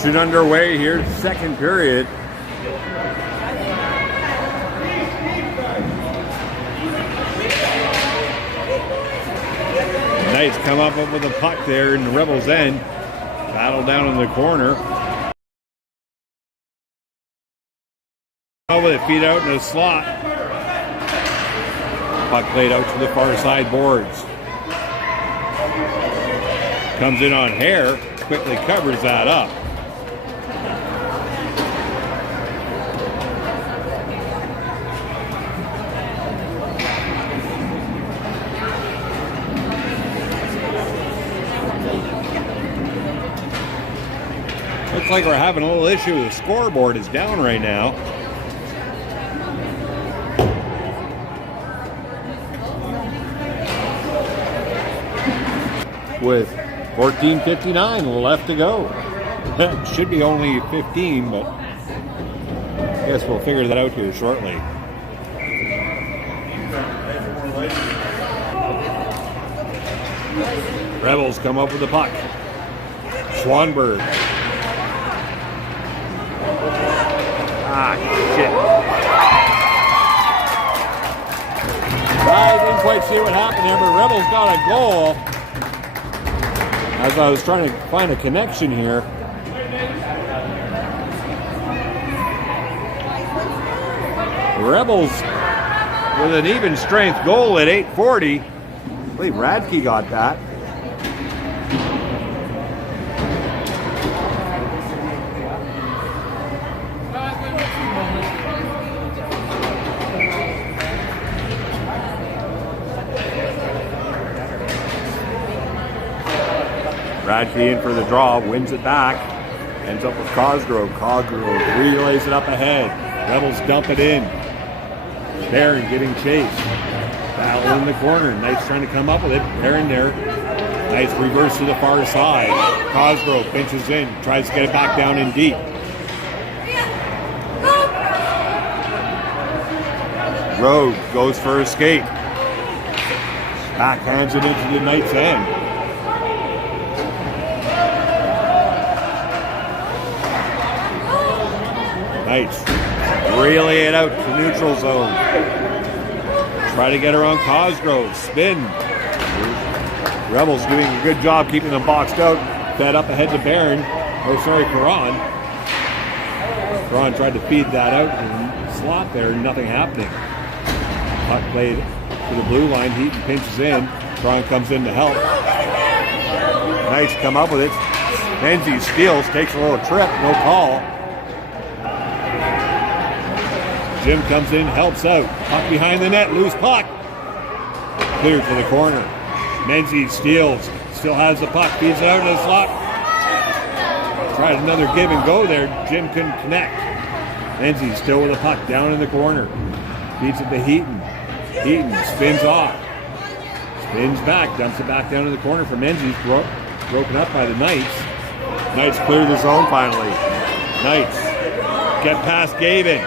Action underway here, second period. Knights come up with a puck there in the Rebels' end. Battle down in the corner. With it, feet out in the slot. Puck played out to the far side boards. Comes in on Hare, quickly covers that up. Looks like we're having a little issue. The scoreboard is down right now. With 14:59 left to go. Should be only 15, but I guess we'll figure that out here shortly. Rebels come up with the puck. Schwanberg. Shit. I didn't quite see what happened there, but Rebels got a goal. As I was trying to find a connection here. Rebels with an even strength goal at 8:40. I believe Radke got that. Radke in for the draw, wins it back, ends up with Cosgrove. Cosgrove relays it up ahead. Rebels dump it in. Barron getting chased. Battle in the corner. Knights trying to come up with it. Barron there. Nice reverse to the far side. Cosgrove pinches in, tries to get it back down in deep. Rogue goes for a skate. Backhands it into the Knights' end. Knights relay it out to neutral zone. Try to get around Cosgrove. Spin. Rebels doing a good job keeping them boxed out. Fed up ahead to Barron. Caron. Caron tried to feed that out and slot there. Nothing happening. Puck played to the blue line. Heaton pinches in. Caron comes in to help. Knights come up with it. Menzies steals. Takes a little trip. No call. Jim comes in, helps out. Puck behind the net, loose puck. Cleared to the corner. Menzies steals, still has the puck, feeds it out in the slot. Tried another give and go there. Jim couldn't connect. Menzies still with the puck down in the corner. Feeds it to Heaton. Heaton spins off. Spins back, dumps it back down in the corner for Menzies. Broken up by the Knights. Knights clear the zone finally. Knights get past Gavin.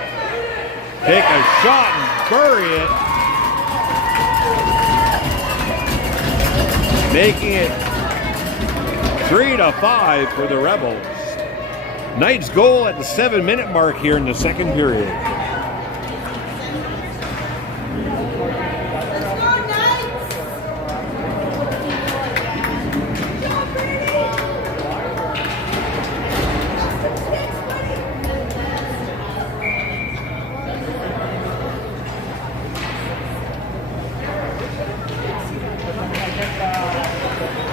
Take a shot and bury it. Making it 3-5 for the Rebels. Knights goal at the 7-minute mark here in the second period.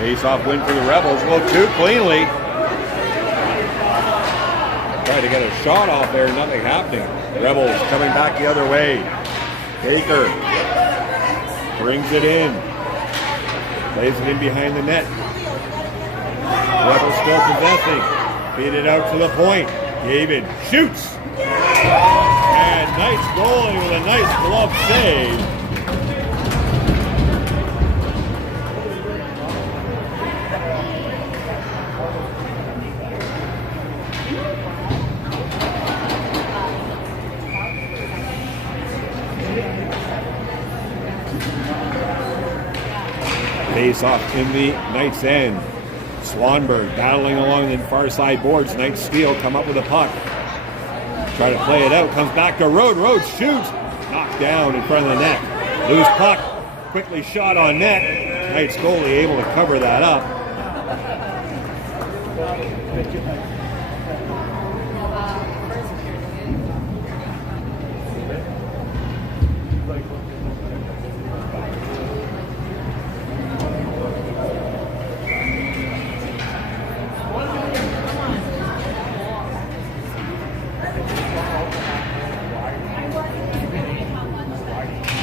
Face-off win for the Rebels. Well, too cleanly. Tried to get a shot off there, nothing happening. Rebels coming back the other way. Baker brings it in. Plays it in behind the net. Rebels still possessing. Feed it out to the point. David shoots. And nice goalie with a nice glove save. Face off in the Knights' end. Swanberg battling along the far side boards. Knights steal, come up with a puck. Try to play it out, comes back to Road. Road shoots, knocked down in front of the net. Loose puck, quickly shot on net. Knights goalie able to cover that up.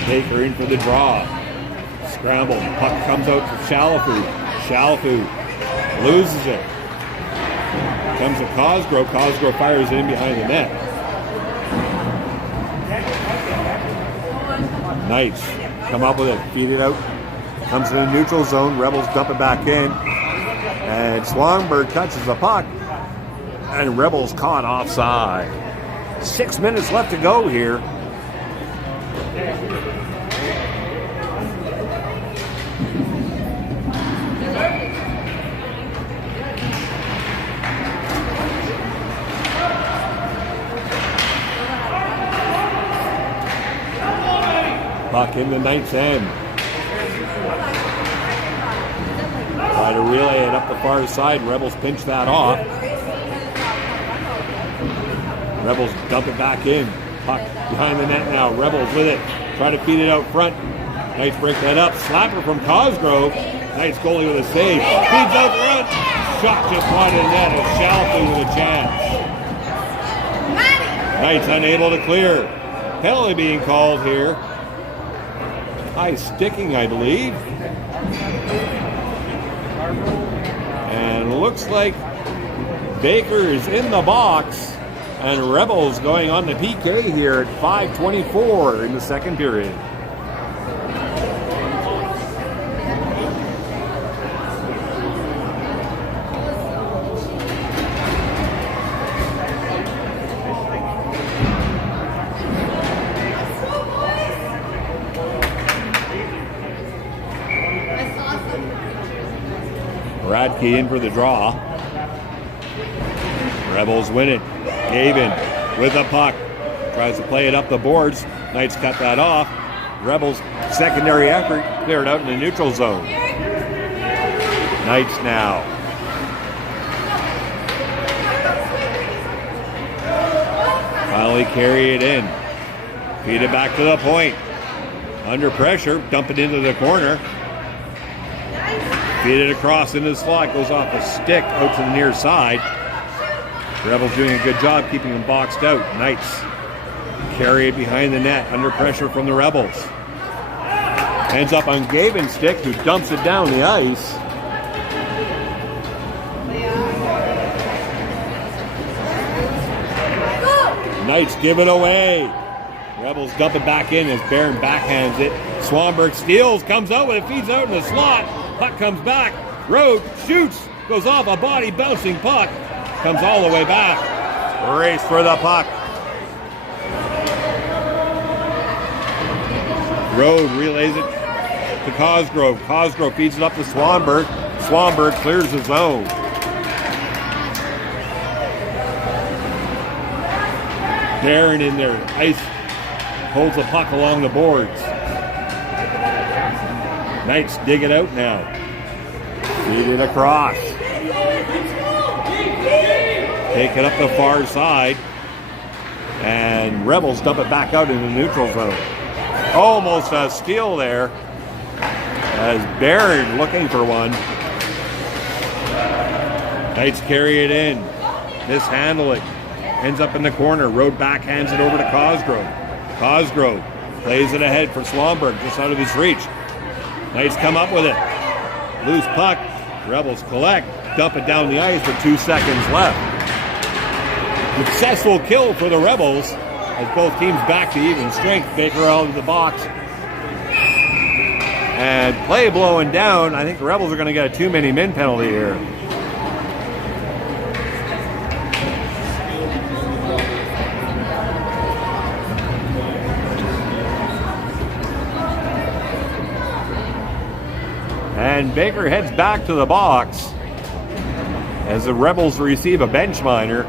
Baker in for the draw. Scramble. Puck comes out to Chalafu. Chalafu loses it. Comes to Cosgrove. Cosgrove fires in behind the net. Knights come up with it. Feed it out. Comes to the neutral zone. Rebels dump it back in. And Swanberg touches the puck. And Rebels caught offside. 6 minutes left to go here. Puck in the Knights' end. Try to relay it up the far side. Rebels pinch that off. Rebels dump it back in. Puck behind the net now. Rebels with it. Try to feed it out front. Knights break that up. Slapper from Cosgrove. Knights goalie with a save. Feeds out front. Shot just wide of the net. And Shalfie with a chance. Knights unable to clear. Penalty being called here. High sticking, I believe. And looks like Baker is in the box. And Rebels going on the PK here at 5:24 in the second period. Radke in for the draw. Rebels win it. Gavin with the puck. Tries to play it up the boards. Knights cut that off. Rebels secondary effort cleared out in the neutral zone. Knights now. Finally carry it in. Feed it back to the point. Under pressure, dump it into the corner. Feed it across into the slot, goes off the stick out to the near side. Rebels doing a good job keeping them boxed out. Knights carry it behind the net, under pressure from the Rebels. Ends up on Gavin's stick, who dumps it down the ice. Knights give it away. Rebels dump it back in as Barron backhands it. Swanberg steals, comes out with it, feeds out in the slot. Puck comes back. Road shoots, goes off a body bouncing puck. Comes all the way back. Race for the puck. Road relays it to Cosgrove. Cosgrove feeds it up to Swanberg. Swanberg clears the zone. Barron in there. Ice holds the puck along the boards. Knights dig it out now. Feed it across. Take it up the far side. And Rebels dump it back out in the neutral zone. Almost a steal there. As Barron looking for one. Knights carry it in. Mishandle it. Ends up in the corner. Road backhands it over to Cosgrove. Cosgrove plays it ahead for Swanberg, just out of his reach. Knights come up with it. Loose puck. Rebels collect. Dump it down the ice with 2 seconds left. Successful kill for the Rebels as both teams back to even strength. Baker out of the box. And play blowing down. I think the Rebels are going to get a too many men penalty here. And Baker heads back to the box. as the Rebels receive a bench minor.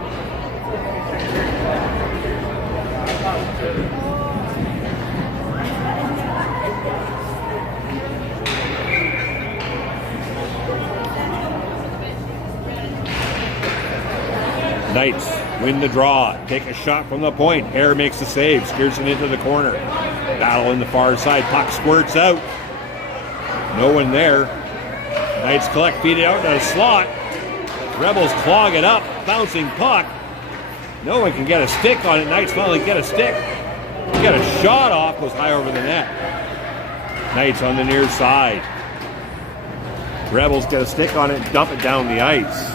Knights win the draw, take a shot from the point. Hare makes the save, steers it into the corner. Battle in the far side, puck squirts out. No one there. Knights collect, feed it out to the slot. Rebels clog it up, bouncing puck. No one can get a stick on it. Knights finally get a stick. Get a shot off, goes high over the net. Knights on the near side. Rebels get a stick on it, dump it down the ice.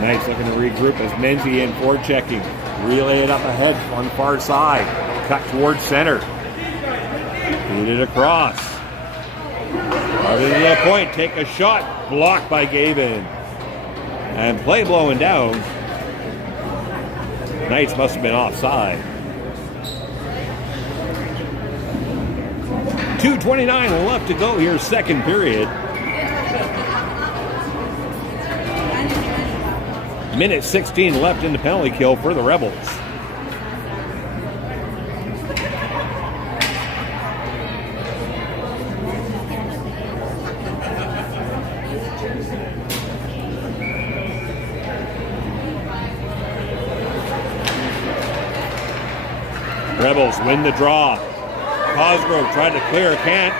Knights looking to regroup as Menzie in forechecking. Relay it up ahead on the far side. Cut towards center. Feed it across. Farther to the point, take a shot. Blocked by Gavin. And play blowing down. Knights must have been offside. 2:29 left to go here, second period. Minute 16 left in the penalty kill for the Rebels. Rebels win the draw. Cosgrove tried to clear, can't.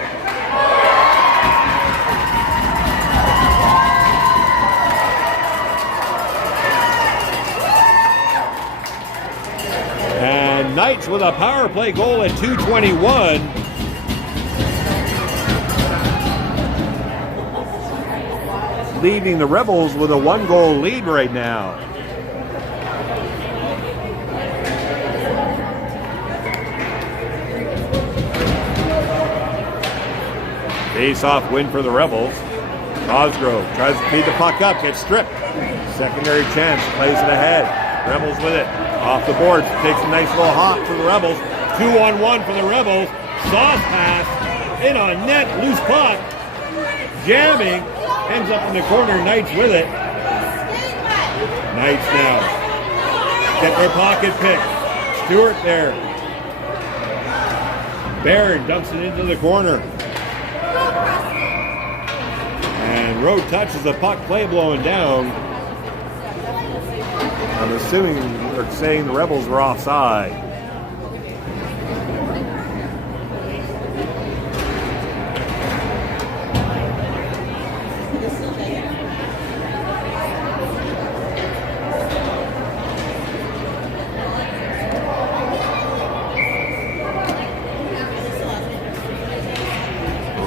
And Knights with a power play goal at 2:21. Leading the Rebels with a 1-goal lead right now. Face-off win for the Rebels. Cosgrove tries to feed the puck up, gets stripped. Secondary chance, plays it ahead. Rebels with it. Off the boards, takes a nice little hop for the Rebels. 2-on-1 for the Rebels. Soft pass, in on net, loose puck. Jamming, ends up in the corner, Knights with it. Knights now. Get their pocket pick. Stewart there. Barron dumps it into the corner. And Rowe touches the puck, play blowing down. I'm assuming they're saying the Rebels were offside.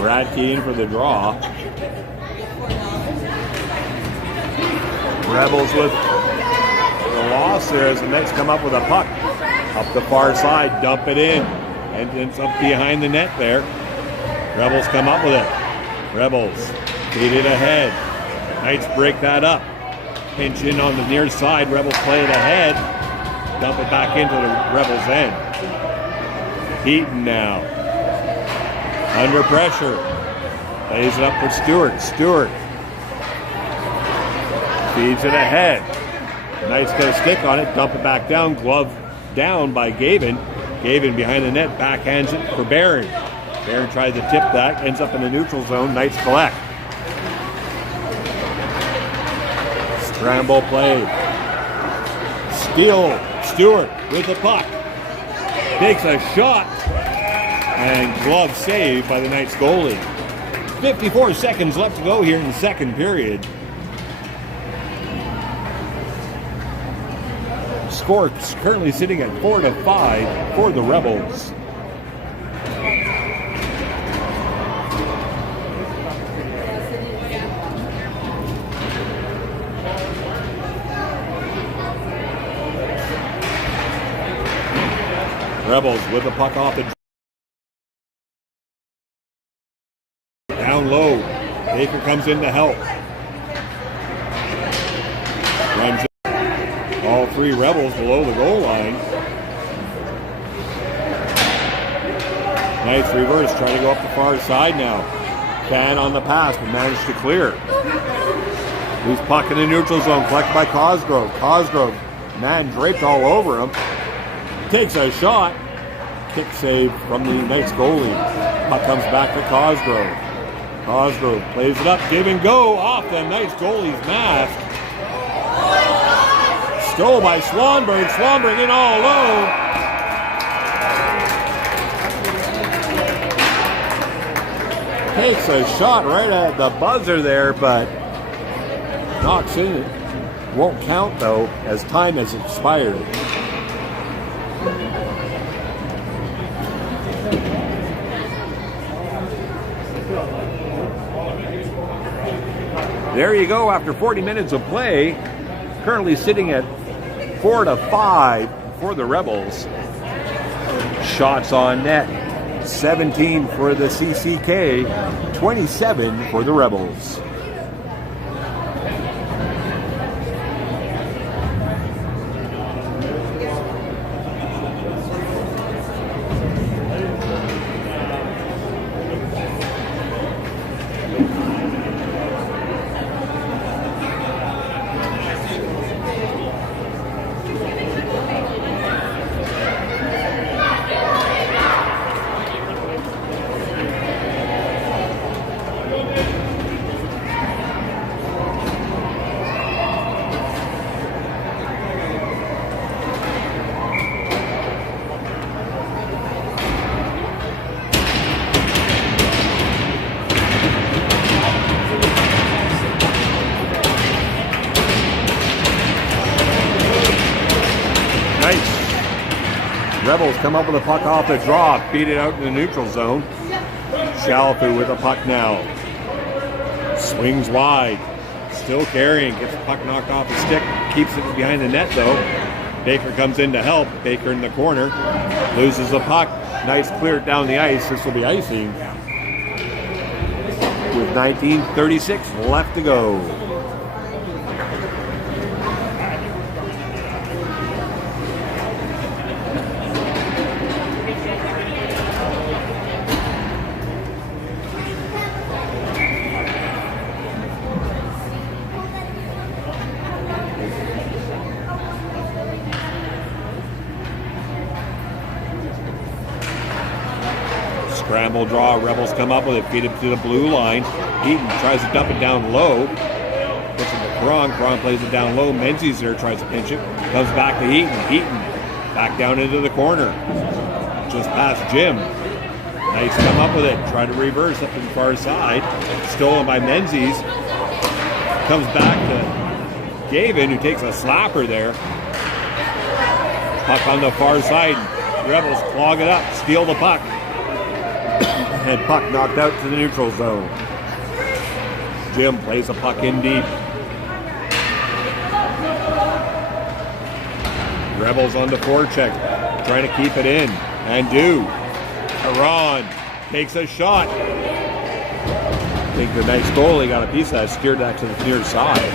Radke in for the draw. Rebels with the loss there as the Knights come up with a puck. Up the far side, dump it in. And it's up behind the net there. Rebels come up with it. Rebels feed it ahead. Knights break that up. Pinch in on the near side. Rebels play it ahead. Dump it back into the Rebels' end. Heaton now. Under pressure. Plays it up for Stewart. Stewart feeds it ahead. Knights get a stick on it, dump it back down, glove down by Gavin. Gavin behind the net, backhands it for Barron. Barron tries to tip that, ends up in the neutral zone. Knights collect. Scramble play. Steele, Stewart with the puck. Takes a shot. And glove saved by the Knights goalie. 54 seconds left to go here in the second period. Score currently sitting at 4-5 for the Rebels. Rebels with the puck off the down low. Baker comes in to help. Runs all three Rebels below the goal line. Knights reverse, trying to go up the far side now. Can on the pass, but managed to clear. Loose puck in the neutral zone, collected by Cosgrove. Cosgrove, man draped all over him. Takes a shot. Kick save from the Knights goalie. Puck comes back to Cosgrove. Cosgrove plays it up, give and go off the Knights goalie's mask. Stole by Swanberg. Swanberg in all alone. Takes a shot right at the buzzer there, but knocks in. Won't count though, as time has expired. There you go after 40 minutes of play. Currently sitting at 4-5 for the Rebels. Shots on net. 17 for the CCK, 27 for the Rebels. Rebels come up with a puck off the draw, feed it out in the neutral zone. Chalafu with the puck now. Swings wide, still carrying, gets the puck knocked off his stick, keeps it behind the net though. Baker comes in to help. Baker in the corner, loses the puck. Nice cleared down the ice. This will be icing with 19:36 left to go. Scramble draw, Rebels come up with it, feed it to the blue line. Eaton tries to dump it down low. Puts it to Cron. Cron plays it down low. Menzies there tries to pinch it. Comes back to Eaton. Eaton back down into the corner. Just past Jim. Knights come up with it. Try to reverse up to the far side. Stolen by Menzies. Comes back to Gavin, who takes a slapper there. Puck on the far side. Rebels clog it up. Steal the puck. And puck knocked out to the neutral zone. Jim plays the puck in deep. Rebels on the forecheck, trying to keep it in. And do. Iran takes a shot. I think the Knights goalie got a piece of that, steered that to the near side.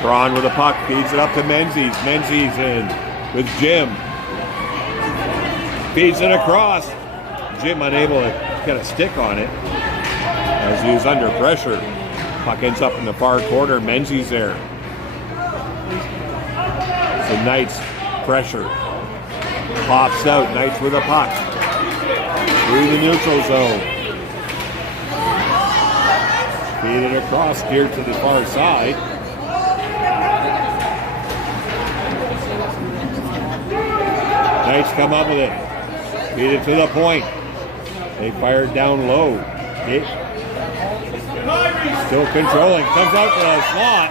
Braun with the puck, feeds it up to Menzies. Menzies in with Jim. Feeds it across. Jim unable to get a stick on it as he was under pressure. Puck ends up in the far corner. Menzies there. So Knights pressure. Pops out. Knights with a puck. Through the neutral zone. Feed it across. Steered to the far side. Knights come up with it. Feed it to the point. They fired down low. Still controlling. Comes out to the slot.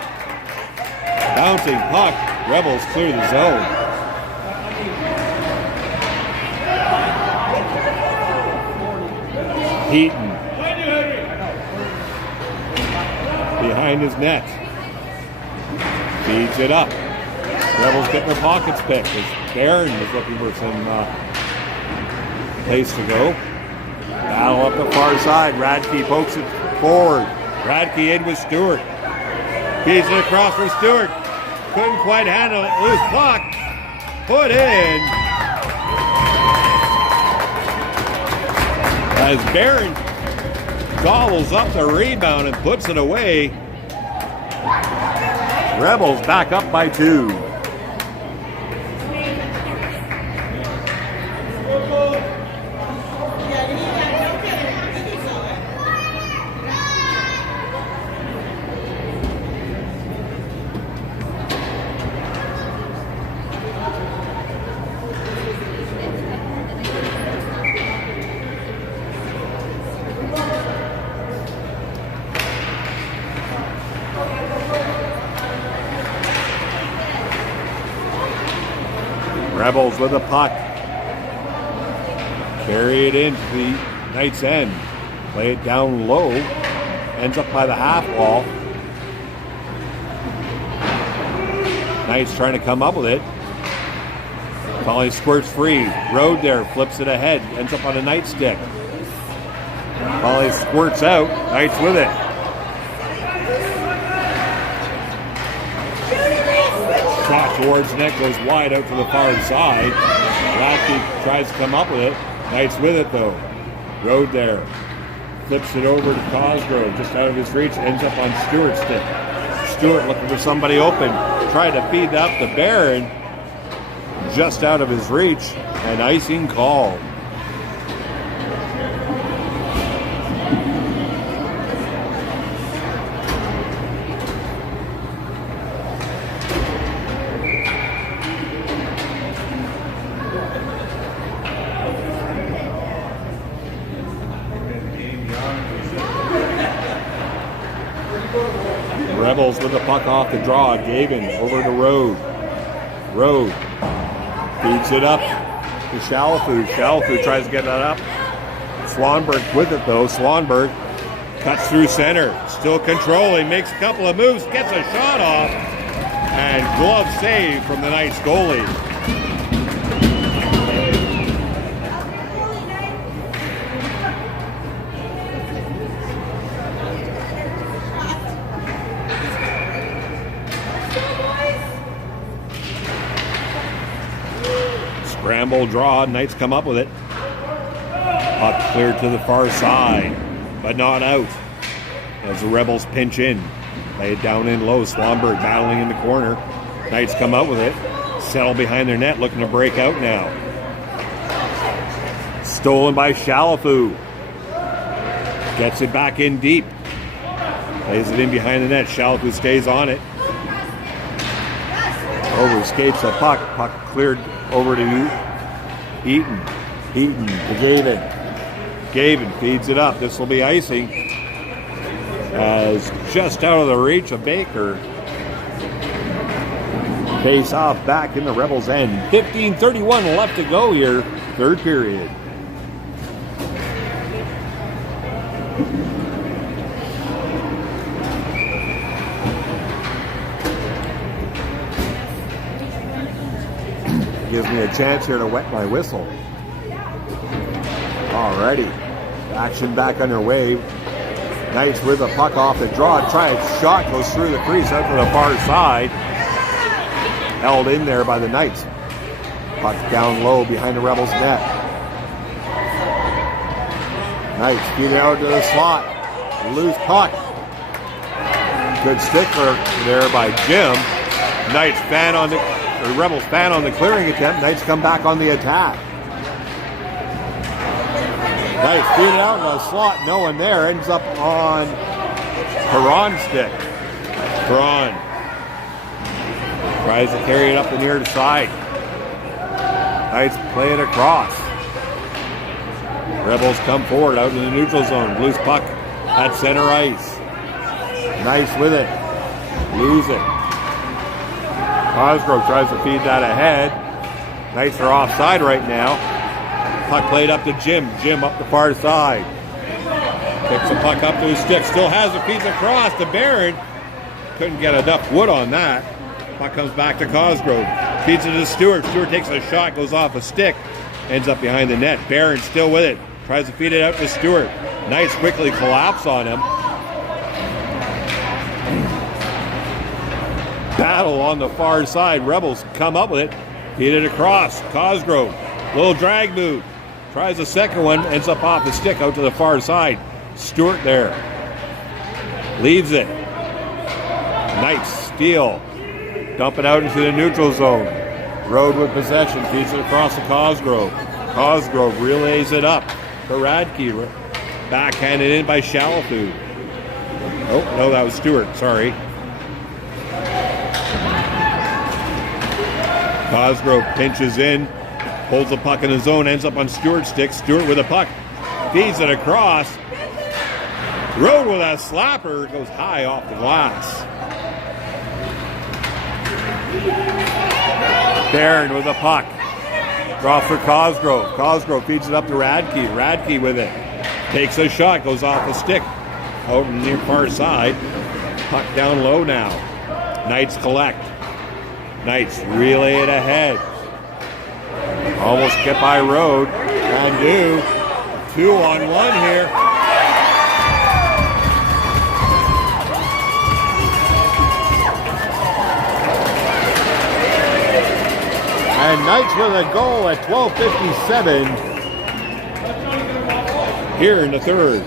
Bouncing puck. Rebels clear the zone. Heaton. Behind his net. Feeds it up. Rebels get their pockets picked as Barron is looking for some place to go. Battle up the far side. Radke pokes it forward. Radke in with Stewart. Feeds it across for Stewart. Couldn't quite handle it. Loose puck. Put in. As Barron gobbles up the rebound and puts it away. Rebels back up by 2. Rebels with the puck. Carry it into the Knights' end. Play it down low. Ends up by the half wall. Knights trying to come up with it. Polly squirts free. Road there. Flips it ahead. Ends up on a Knight stick. Polly squirts out. Knights with it. Shot towards net, goes wide out to the far side. Lackey tries to come up with it. Knights with it though. Road there. Flips it over to Cosgrove, just out of his reach. Ends up on Stewart's stick. Stewart looking for somebody open. Trying to feed up the Barron. Just out of his reach. And icing called. Rebels with the puck off the draw. Gavin over to Road. Road feeds it up to Shalafu. Shalafu tries to get that up. Swanberg with it though. Swanberg cuts through center. Still controlling. Makes a couple of moves. Gets a shot off. And glove save from the Knights goalie. Scramble draw, Knights come up with it. Puck cleared to the far side, but not out. As the Rebels pinch in. Lay it down in low. Swanberg battling in the corner. Knights come out with it. Settle behind their net, looking to break out now. Stolen by Shalafu. Gets it back in deep. Lays it in behind the net. Shalafu stays on it. Over skates the puck. Puck cleared over to Eaton. Eaton to Gavin. Gavin feeds it up. This will be icing. As just out of the reach of Baker. Face off back in the Rebels' end. 15:31 left to go here. Third period. Gives me a chance here to wet my whistle. Alrighty. Action back underway. Knights with a puck off the draw. Shot goes through the crease out to the far side. Held in there by the Knights. Puck down low behind the Rebels' net. Knights feed it out to the slot. Loose puck. Good stickler there by Jim. Knights fan on the Rebels fan on the clearing attempt. Knights come back on the attack. Knights feed it out in the slot. No one there. Ends up on Perron's stick. Perron tries to carry it up the near side. Knights play it across. Rebels come forward out in the neutral zone. Loose puck at center ice. Knights with it. Lose it. Cosgrove tries to feed that ahead. Knights are offside right now. Puck played up to Jim. Jim up the far side. Picks the puck up to his stick. Still has it. Feeds across to Barron. Couldn't get enough wood on that. Puck comes back to Cosgrove. Feeds it to Stewart. Stewart takes a shot. Goes off a stick. Ends up behind the net. Barron still with it. Tries to feed it out to Stewart. Knights quickly collapse on him. Battle on the far side. Rebels come up with it. Feed it across. Cosgrove. Little drag move. Tries a second one, ends up off the stick out to the far side. Stewart there. Leaves it. Knights steal. Dump it out into the neutral zone. Road with possession. Feeds it across to Cosgrove. Cosgrove relays it up to Radke. Backhanded in by Shalafou. Oh, no, that was Stewart. Sorry. Cosgrove pinches in. Holds the puck in the zone. Ends up on Stewart's stick. Stewart with a puck. Feeds it across. Road with a slapper. Goes high off the glass. Barron with a puck. Draw for Cosgrove. Cosgrove feeds it up to Radke. Radke with it. Takes a shot. Goes off the stick. Out in the far side. Puck down low now. Knights collect. Knights relay it ahead. Almost get by Road. Can do. 2-on-1 here. And Knights with a goal at 12:57 here in the third.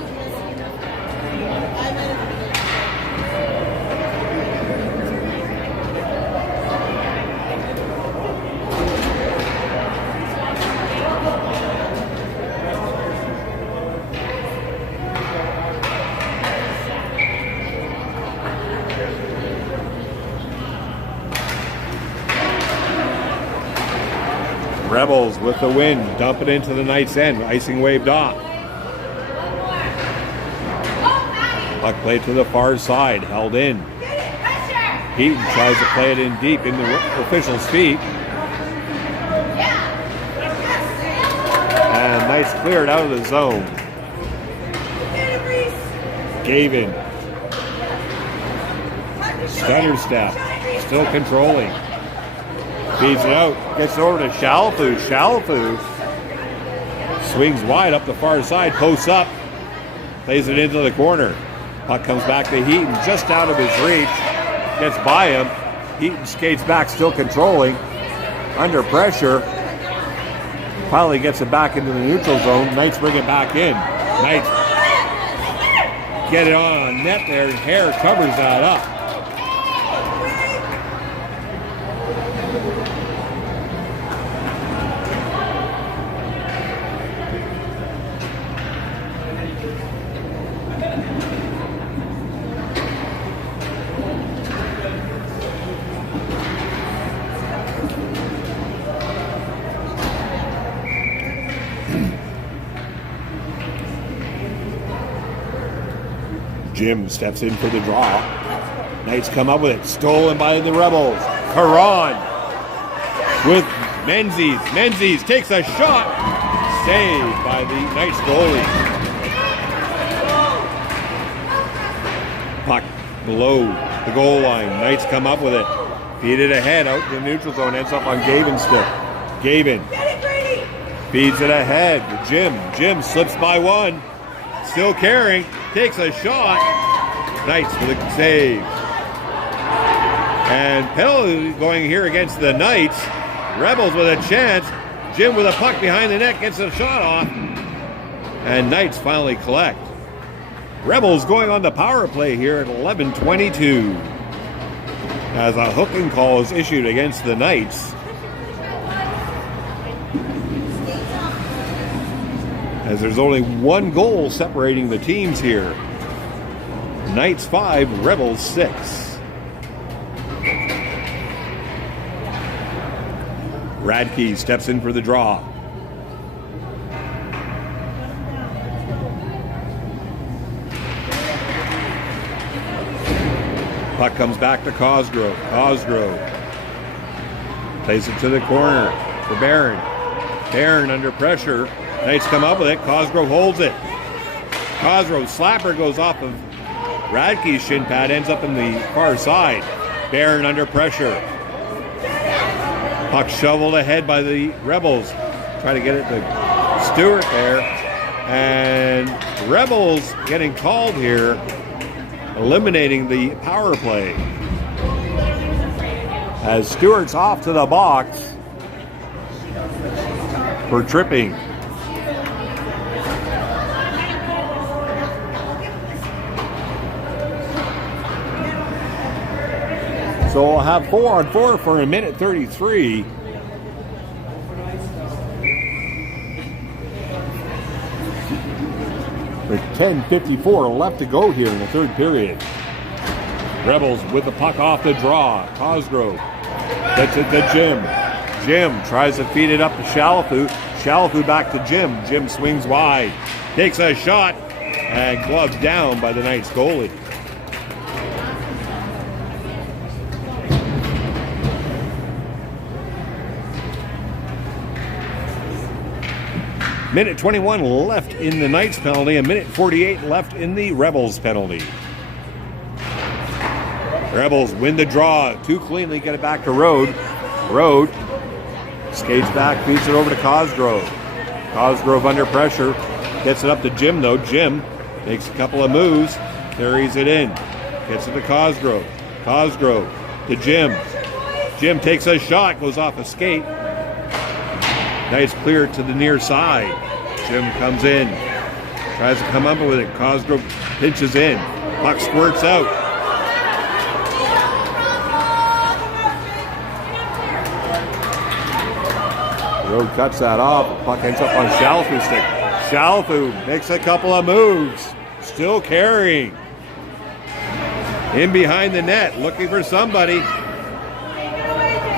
Rebels with the win, dump it into the Knights' end, icing waved off. Puck played to the far side, held in. Heaton tries to play it in deep in the official's feet. And Knights cleared out of the zone. Gavin. Stutter step, still controlling. Feeds it out, gets over to Shalafou. Shalafou swings wide up the far side, posts up, plays it into the corner. Puck comes back to Heaton, just out of his reach, gets by him. Heaton skates back, still controlling, under pressure. Finally gets it back into the neutral zone. Knights bring it back in. Knights get it on net there, and Hare covers that up. Jim steps in for the draw. Knights come up with it. Stolen by the Rebels. Caron with Menzies. Menzies takes a shot. Saved by the Knights goalie. Puck below the goal line. Knights come up with it. Feed it ahead out to the neutral zone. Ends up on Gavin's stick. Gavin feeds it ahead. Jim. Jim slips by one. Still carrying. Takes a shot. Knights for the save. And penalty going here against the Knights. Rebels with a chance. Jim with a puck behind the net gets a shot off. And Knights finally collect. Rebels going on the power play here at 11:22. As a hooking call is issued against the Knights. As there's only one goal separating the teams here. Knights 5, Rebels 6. Radke steps in for the draw. Puck comes back to Cosgrove. Cosgrove plays it to the corner for Barron. Barron under pressure. Knights come up with it. Cosgrove holds it. Cosgrove slapper goes off of Radke's shin pad, ends up in the far side. Barron under pressure. Puck shoveled ahead by the Rebels. Try to get it to Stewart there. And Rebels getting called here, eliminating the power play. As Stewart's off to the box for tripping. So we'll have 4-on-4 for a minute 33. With 10:54 left to go here in the third period. Rebels with the puck off the draw. Cosgrove gets it to Jim. Jim tries to feed it up to Shalafoo. Shalafoo back to Jim. Jim swings wide. Takes a shot and gloved down by the Knights goalie. Minute 21 left in the Knights penalty. A minute 48 left in the Rebels penalty. Rebels win the draw. Too cleanly, get it back to Rode. Rode skates back, feeds it over to Cosgrove. Cosgrove under pressure. Gets it up to Jim, though. Jim makes a couple of moves. Carries it in. Gets it to Cosgrove. Cosgrove to Jim. Jim takes a shot. Goes off a skate. Nice clear to the near side. Jim comes in. Tries to come up with it. Cosgrove pinches in. Puck squirts out. Road cuts that off. The puck ends up on Shalafoo's stick. Shalafoo makes a couple of moves. Still carrying. In behind the net. Looking for somebody.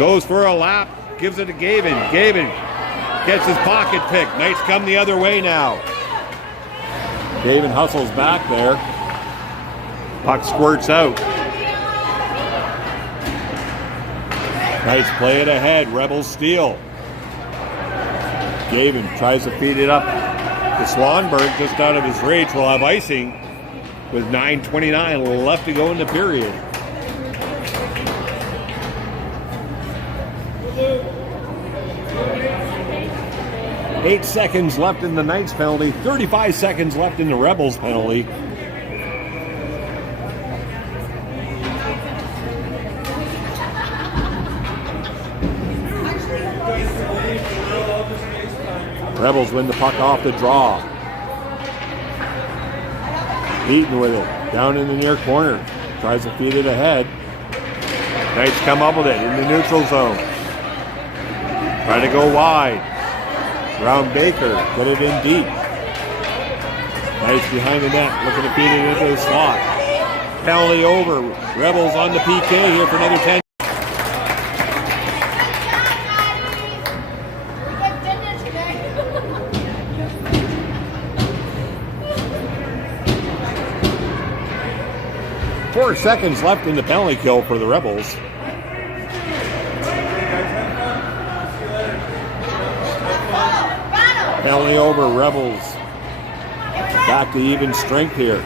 Goes for a lap. Gives it to Gavin. Gavin gets his pocket pick. Knights come the other way now. Gavin hustles back there. Puck squirts out. Knights play it ahead. Rebels steal. Gavin tries to feed it up to Swanberg, just out of his reach. Will have icing with 9:29 left to go in the period. Eight seconds left in the Knights penalty. 35 seconds left in the Rebels penalty. Rebels win the puck off the draw. Eaton with it. Down in the near corner. Tries to feed it ahead. Knights come up with it in the neutral zone. Try to go wide. Brown Baker. Get it in deep. Knights behind the net. Looking to feed it into the slot. Penalty over. Rebels on the PK here for another 10. 4 seconds left in the penalty kill for the Rebels. Penalty over. Rebels back to even strength here.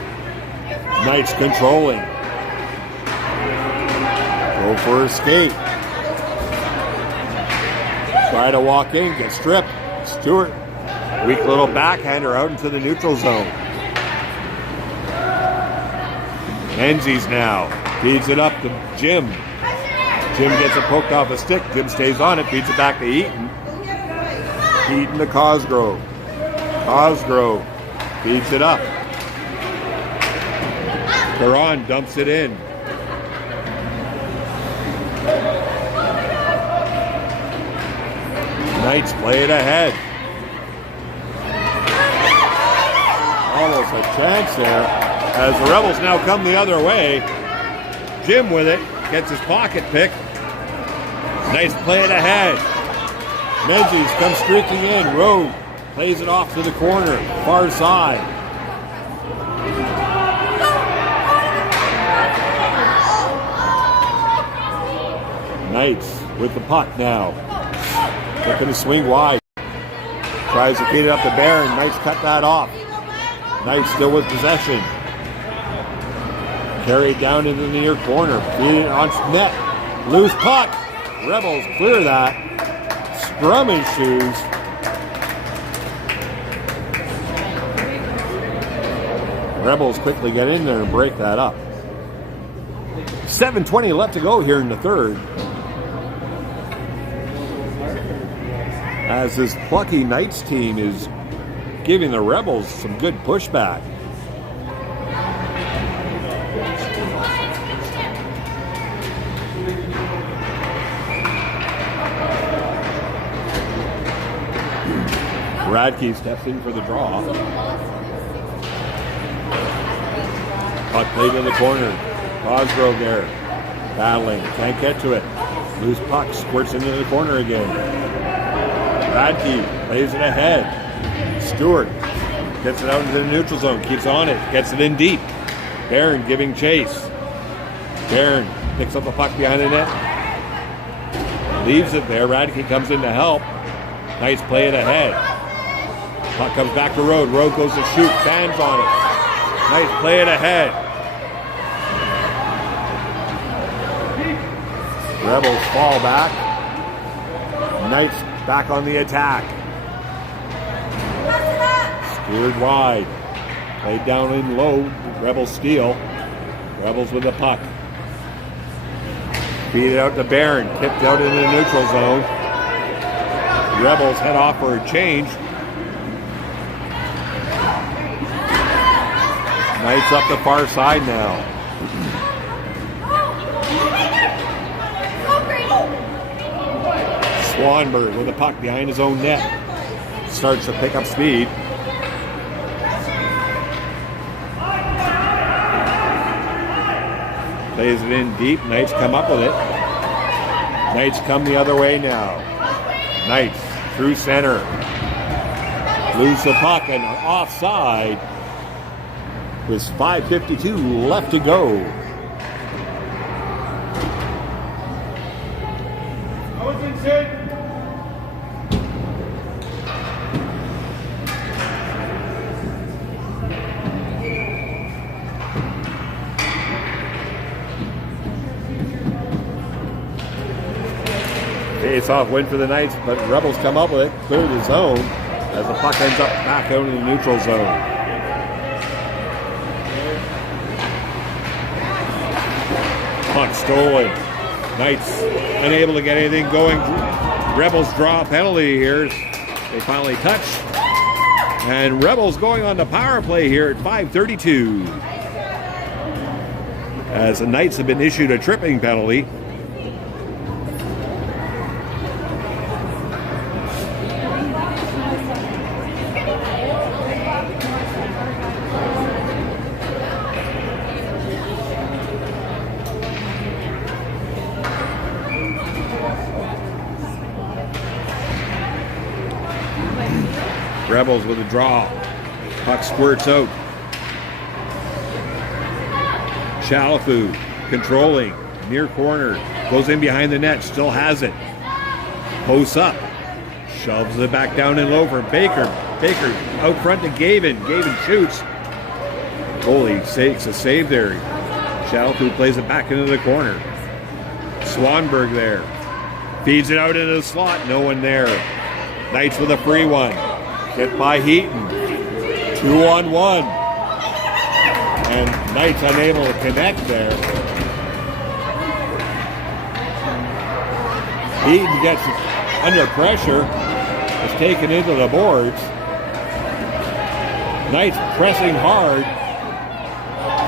Knights controlling. Go for a skate. Try to walk in, get stripped. Stewart, weak little backhander out into the neutral zone. Menzies now feeds it up to Jim. Jim gets it poked off a stick. Jim stays on it, feeds it back to Eaton. Eaton to Cosgrove. Cosgrove feeds it up. Caron dumps it in. Knights play it ahead. Almost a chance there. As the Rebels now come the other way. Jim with it. Gets his pocket pick. Nice play it ahead. Menzies comes streaking in. Rowe plays it off to the corner. Far side. Knights with the puck now. Looking to swing wide. Tries to feed it up to Barron. Knights cut that off. Knights still with possession. Carried down into the near corner. Feed it on net. Loose puck. Rebels clear that. Scrummage shoes. Rebels quickly get in there and break that up. 7:20 left to go here in the third. As this plucky Knights team is giving the Rebels some good pushback. Radke steps in for the draw. Puck played in the corner. Cosgrove there. Battling. Can't get to it. Loose puck. Squirts into the corner again. Radke plays it ahead. Stewart gets it out into the neutral zone. Keeps on it. Gets it in deep. Barron giving chase. Barron picks up the puck behind the net. Leaves it there. Radke comes in to help. Nice play it ahead. Puck comes back to Road. Road goes to shoot. Fans on it. Nice play it ahead. Rebels fall back. Knights back on the attack. Steered wide. Played down in low. Rebels steal. Rebels with the puck. Feed it out to Barron. Tipped out into the neutral zone. Rebels head off for a change. Knights up the far side now. Swanberg with the puck behind his own net. Starts to pick up speed. Plays it in deep. Knights come up with it. Knights come the other way now. Knights through center. Lose the puck and offside. With 5:52 left to go. Face-off win for the Knights, but Rebels come up with it, clear the zone as the puck ends up back out in the neutral zone. Puck stolen. Knights unable to get anything going. Rebels draw a penalty here. They finally touch. And Rebels going on the power play here at 5:32. As the Knights have been issued a tripping penalty. Rebels with a draw. Puck squirts out. Chalafu controlling. Near corner. Goes in behind the net. Still has it. Posts up. Shoves it back down and low for Baker. Baker out front to Gavin. Gavin shoots. Goalie takes a save there. Chalafu plays it back into the corner. Swanberg there. Feeds it out into the slot. No one there. Knights with a free one. Hit by Heaton. 2-on-1. And Knights unable to connect there. Heaton gets under pressure. Is taken into the boards. Knights pressing hard.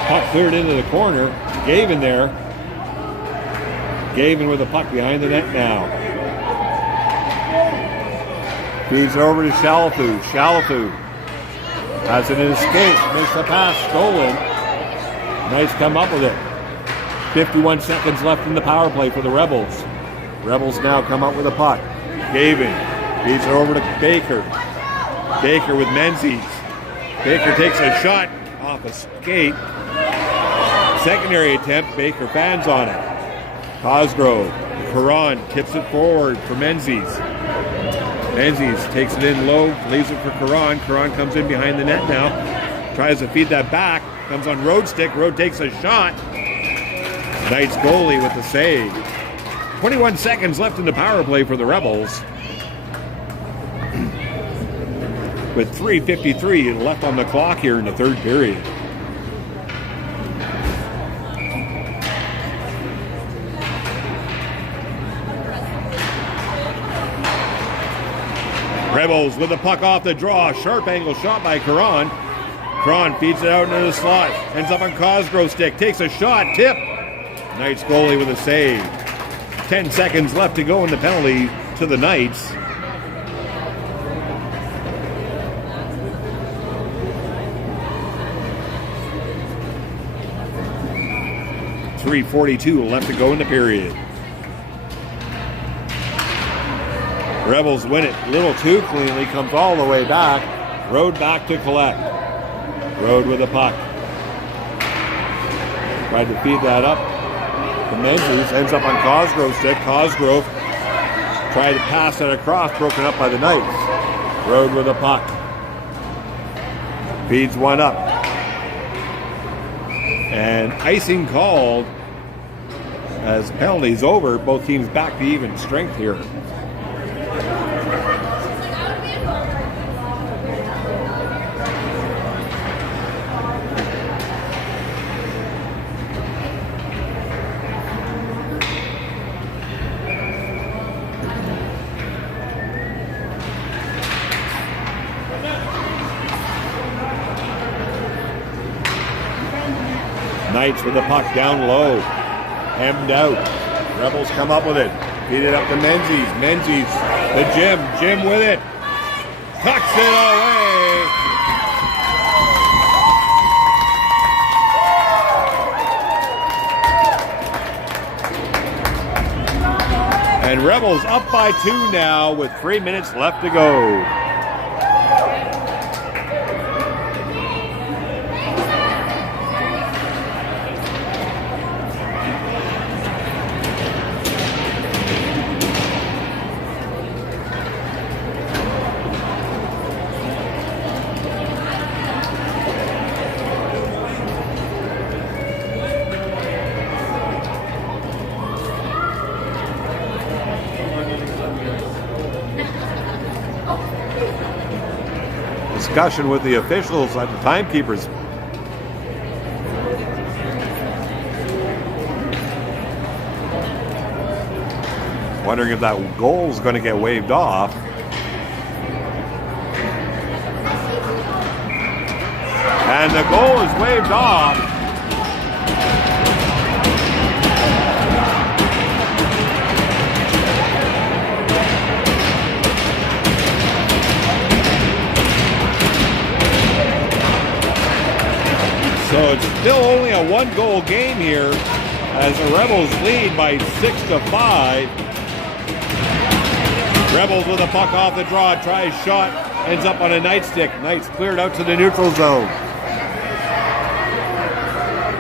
Puck cleared into the corner. Gavin there. Gavin with the puck behind the net now. Feeds it over to Chalafu. Chalafu has an escape. Missed the pass. Stolen. Knights come up with it. 51 seconds left in the power play for the Rebels. Rebels now come up with a puck. Gavin feeds it over to Baker. Baker with Menzies. Baker takes a shot off a skate. Secondary attempt. Baker fans on it. Cosgrove. Caron tips it forward for Menzies. Menzies takes it in low, leaves it for Caron. Caron comes in behind the net now. Tries to feed that back. Comes on Road stick. Road takes a shot. Knights goalie with the save. 21 seconds left in the power play for the Rebels. With 3:53 left on the clock here in the third period. Rebels with the puck off the draw. Sharp angle shot by Caron. Caron feeds it out into the slot. Ends up on Cosgrove's stick. Takes a shot. Tip. Knights goalie with a save. 10 seconds left to go in the penalty to the Knights. 3:42 left to go in the period. Rebels win it a little too cleanly, comes all the way back. Rode back to collect. Rode with the puck. Tried to feed that up. The Menzies ends up on Cosgrove's stick. Cosgrove tried to pass it across, broken up by the Knights. Rode with the puck. Feeds one up. And icing called as penalties over. Both teams back to even strength here. Knights with the puck down low. Hemmed out. Rebels come up with it. Feed it up to Menzies. Menzies to Jim. Jim with it. Tucks it away. And Rebels up by 2 now with 3 minutes left to go. Discussion with the officials at the timekeepers. Wondering if that goal is going to get waved off. And the goal is waved off. So it's still only a 1-goal game here as the Rebels lead by 6-5. Rebels with a puck off the draw, tries shot, ends up on a Nightstick. Knights cleared out to the neutral zone.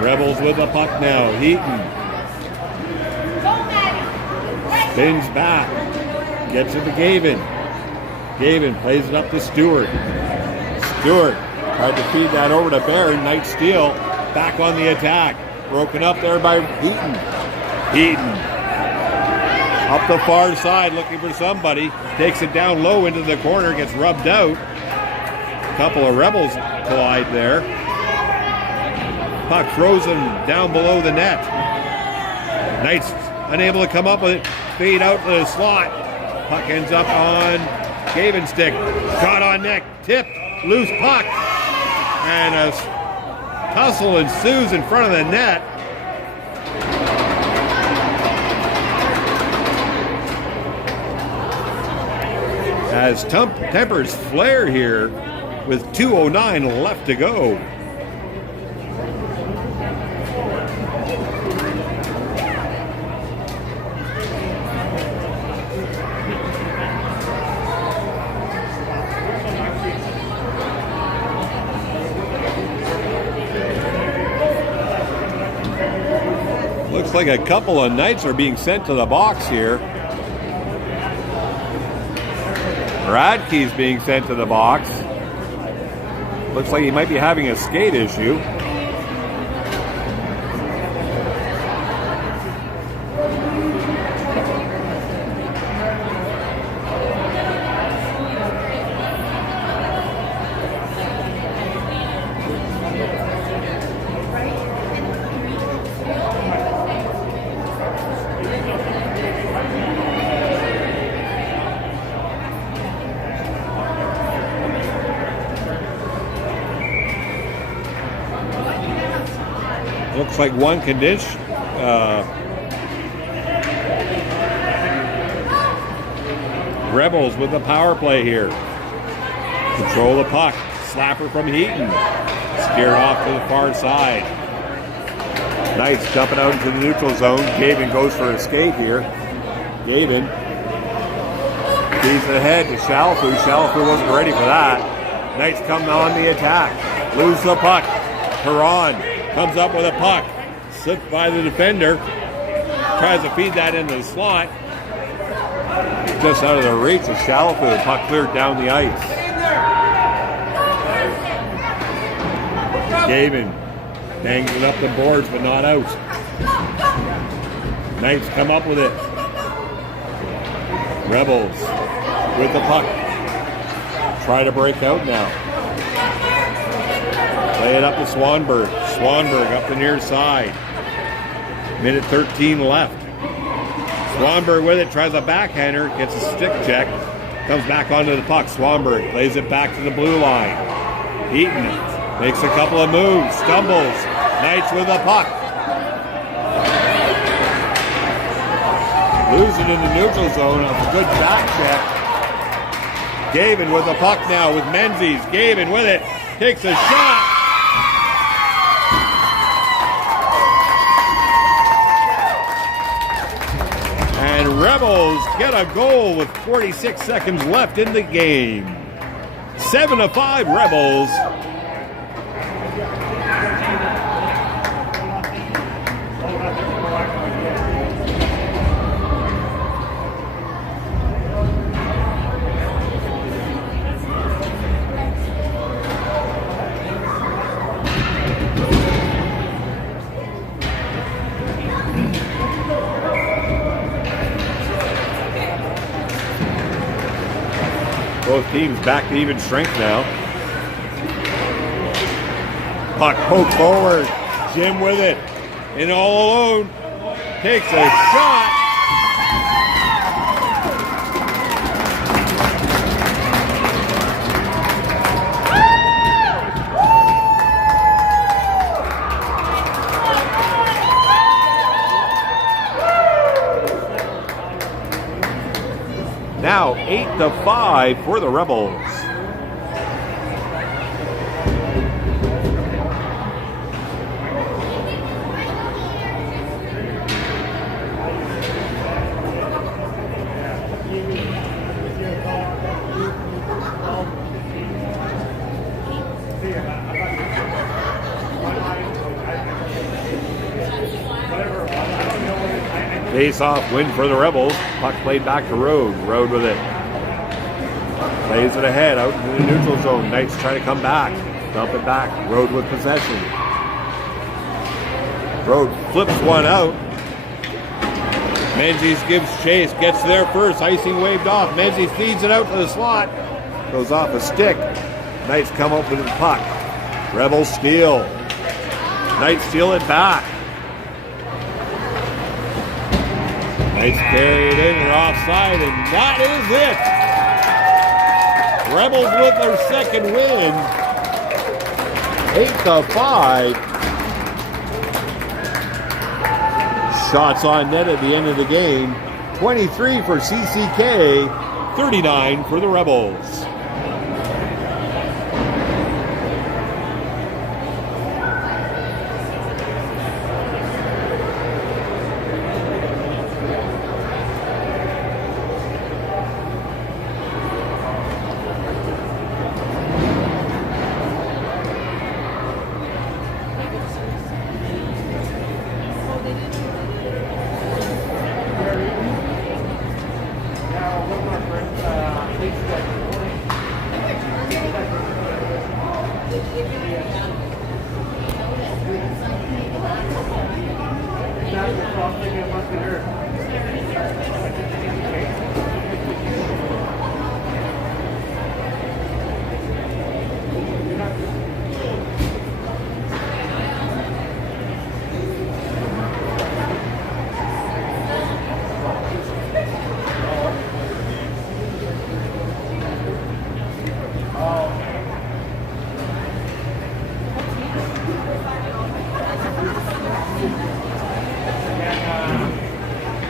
Rebels with the puck now. Heaton spins back, gets it to Gavin. Gavin plays it up to Stewart. Stewart tried to feed that over to Barron. Knight steal. Back on the attack. Broken up there by Heaton. Heaton up the far side looking for somebody. Takes it down low into the corner. Gets rubbed out. A couple of Rebels collide there. Puck frozen down below the net. Knights unable to come up with it. Fade out to the slot. Puck ends up on Gavin's stick. Shot on net. Tipped. Loose puck. And a tussle ensues in front of the net. As tempers flare here with 2:09 left to go. Looks like a couple of Knights are being sent to the box here. Radke's being sent to the box. Looks like he might be having a skate issue. Looks like one condition. Rebels with the power play here. Control the puck. Slapper from Heaton. Scared off to the far side. Knights jumping out into the neutral zone. Gavin goes for a skate here. Gavin feeds it ahead to Shalafu. Shalafu wasn't ready for that. Knights come on the attack. Lose the puck. Perron comes up with a puck. Slipped by the defender. Tries to feed that into the slot. Just out of the reach of Shalafu. The puck cleared down the ice. Gavin bangs it up the boards, but not out. Knights come up with it. Rebels with the puck. Try to break out now. Play it up to Swanberg. Swanberg up the near side. Minute 13 left. Swanberg with it, tries a backhander, gets a stick check, comes back onto the puck. Swanberg plays it back to the blue line. Eaton makes a couple of moves, stumbles. Knights with the puck. Losing in the neutral zone. A good back check. Gavin with the puck now with Menzies. Gavin with it. Takes a shot. And Rebels get a goal with 46 seconds left in the game. 7-5 Rebels. Both teams back to even strength now. Puck poked forward. Jim with it. In all alone. Takes a shot. Now 8-5 for the Rebels. Face-off win for the Rebels. Puck played back to Rode. Rode with it. Plays it ahead out into the neutral zone. Knights try to come back. Dump it back. Rode with possession. Rode flips one out. Menzies gives chase. Gets there first. Icing waved off. Menzies feeds it out to the slot. Goes off a stick. Knights come up with the puck. Rebels steal. Knights steal it back. Knights carry it in and offside, and that is it. Rebels with their second win. 8-5. Shots on net at the end of the game. 23 for CCK, 39 for the Rebels.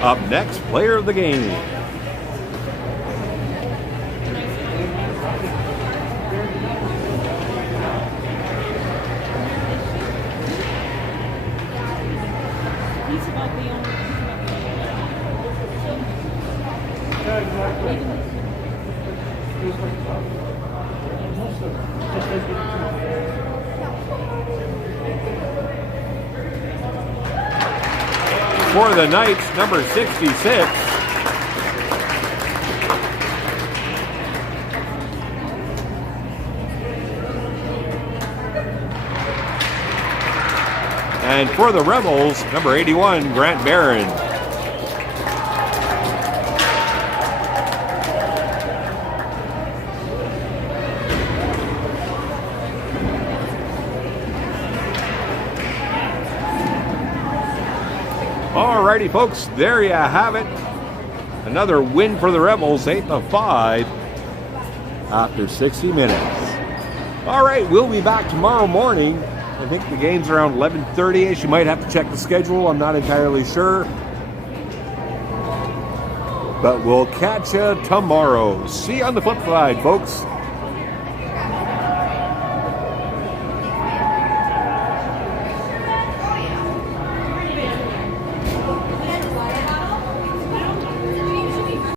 Up next, player of the game. For the Knights, number 66. And for the Rebels, number 81, Grant Barron. Alrighty, folks, there you have it. Another win for the Rebels, 8-5 after 60 minutes. All right, we'll be back tomorrow morning. I think the game's around 11:30ish. You might have to check the schedule. I'm not entirely sure. But we'll catch you tomorrow. See you on the flip side, folks.